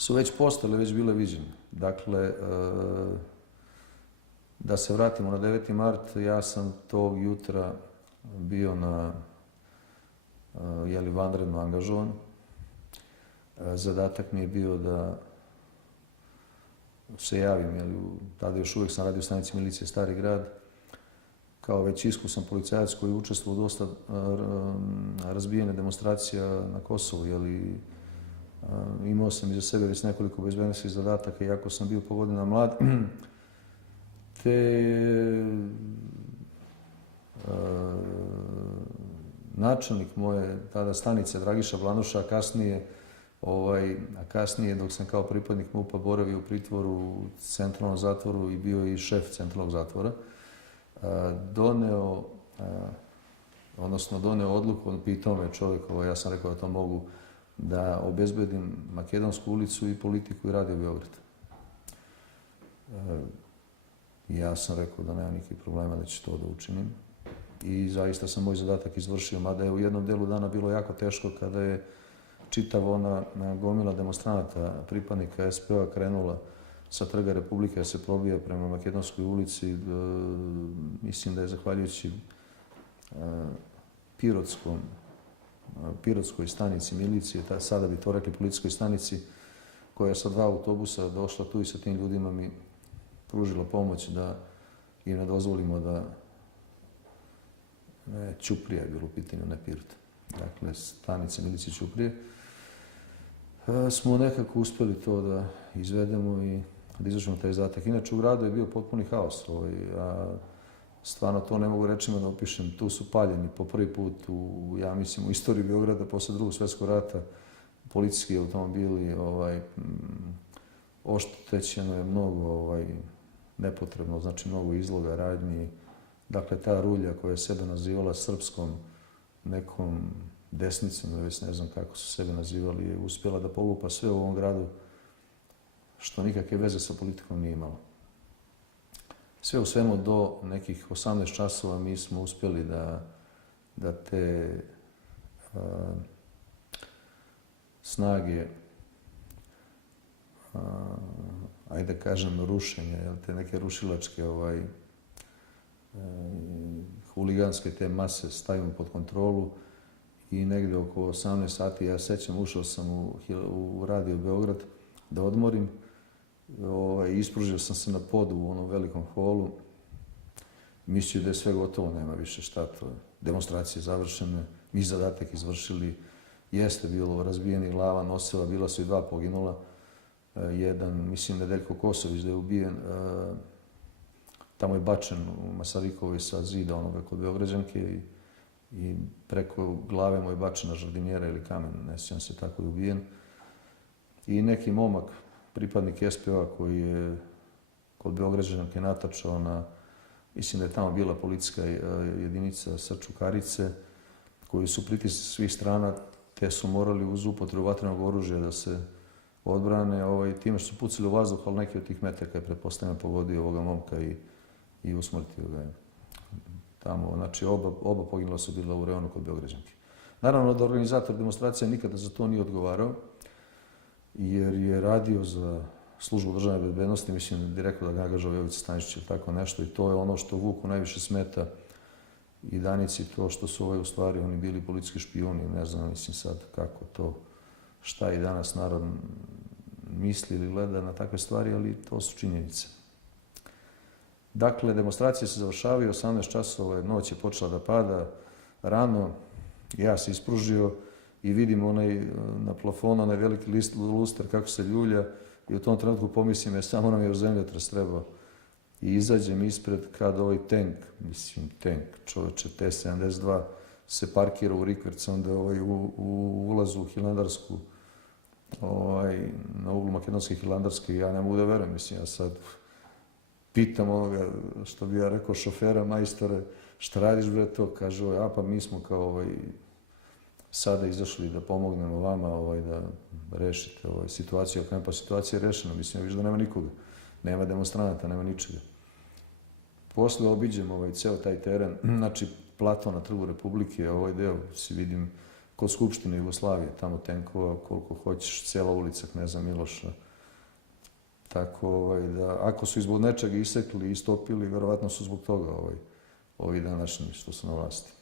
su već postale, već bile viđene. Dakle, da se vratimo na 9. mart, ja sam tog jutra bio vanredno angažovan. Zadatak mi je bio da se javim, tada još uvijek sam radio u stanici milicije Stari grad, kao već iskusan policajac koji je učestvovao u dosta razbijene demonstracija na Kosovu, imao sam iza sebe već nekoliko bezbednosnih zadataka, iako sam bio po godinama mlad, te načelnik moje tada stanice, Dragiša Blanuša, a kasnije dok sam kao pripadnik MUP-a boravio u pritvoru u centralnom zatvoru i bio i šef centralnog zatvora, doneo odluku, pitao me čovjek, ja sam rekao da to mogu, da obezbedim Makedonsku ulicu i Politiku i Radio Beograd. Ja sam rekao da nema nikakvih problema da ću to da učinim i zaista sam moj zadatak izvršio, mada je u jednom delu dana bilo jako teško kada je čitava ona gomila demonstranata, pripadnika SPO-a krenula sa Trga Republike da se probija prema Makedonskoj ulici. Mislim da je zahvaljujući Pirotskoj stanici milicije, sada bi to rekli policijskoj stanici, koja je sa 2 autobusa došla tu i sa tim ljudima mi pružila pomoć da im ne dozvolimo da Ćuprija je bilo u pitanju, ne Pirot. Dakle, stanice milicije Ćuprije. Smo nekako uspjeli to da izvedemo i da izvršimo taj zadatak. Inače, u gradu je bio potpuni haos. Stvarno to ne mogu rečima da opišem. Tu su paljeni po prvi put ja mislim, u istoriji Beograda posle Drugog svjetskog rata policijski automobili, oštećeno je mnogo nepotrebno, znači mnogo izloga, radnji. Dakle, ta rulja koja je sebe nazivala srpskom nekom desnicom, već ne znam kako su sebe nazivali, je uspjela da polupa sve u ovom gradu što nikakve veze sa politikom nije imalo. Sve u svemu do nekih 18 časova mi smo uspjeli da te snage, ajde da kažem rušenja, te neke rušilačke huliganske te mase stavimo pod kontrolu i negdje oko 18 sati, ja sećam, ušao sam u Radio Beograd da odmorim. Ispružio sam se na podu u onom velikom holu. Mislio da je sve gotovo, nema više šta to. Demonstracije završene, mi zadatak izvršili. Jeste bilo razbijenih glava, nosila, bila su i 2 poginula. Jedan, mislim, Nedeljko Kosović da je ubijen. Tamo je bačen u Masarikovi sa zida onoga kod Beograđanke i preko glave mu je bačena žardinjera ili kamen, ne sjećam se, tako je ubijen. I neki momak, pripadnik SPO-a koji je kod Beograđanke natačao mislim da je tamo bila policijska jedinica sa Čukarice, koji su pritisli svih strana, te su morali uz upotrebu vatrenog oružja da se odbrane. Time što su pucali u vazduh, ali neki od tih metaka je pretpostavljeno pogodio ovoga momka i usmrtio ga je tamo. Znači, oba poginula su bila u reonu kod Beograđanke. Naravno da organizator demonstracija nikada za to nije odgovarao, jer je radio za službu državne bezbednosti, mislim direktno da ga angažao Jovica Stanišić ili tako nešto, i to je ono što Vuku najviše smeta i Danici, to što su u stvari oni bili policijski špijuni, ne znam, mislim sad kako to, šta i danas narod misli ili gleda na takve stvari, ali to su činjenice. Dakle, demonstracije se završavaju, 18 časova, noć je počela da pada, rano, ja se ispružio i vidim na plafonu onaj veliki luster kako se ljulja i u tom trenutku pomislim, samo nam je u zemljotres trebao. I izađem ispred kad tank, čoveče, T-72, se parkira u rikverc, onda u ulazu u Hilandarsku, na uglu Makedonske i Hilandarske, ja ne mogu da verujem, ja sad pitam onoga, što bi ja rekao, šofera, majstore, šta radiš bre to? Kaže, pa mi smo kao sada izašli da pomognemo vama da rešite situaciju. Pa situacija je rešena, mislim, ja viš da nema nikoga, nema demonstranata, nema ničega. Posle obiđem ceo taj teren, znači plato na Trgu Republike, ovaj deo si vidim kod Skupštine Jugoslavije, tamo tenkova koliko hoćeš, cijela ulica Kneza Miloša. Tako da, ako su izbog nečega isekli i istopili, verovatno su zbog toga ovi današnji što su na vlasti.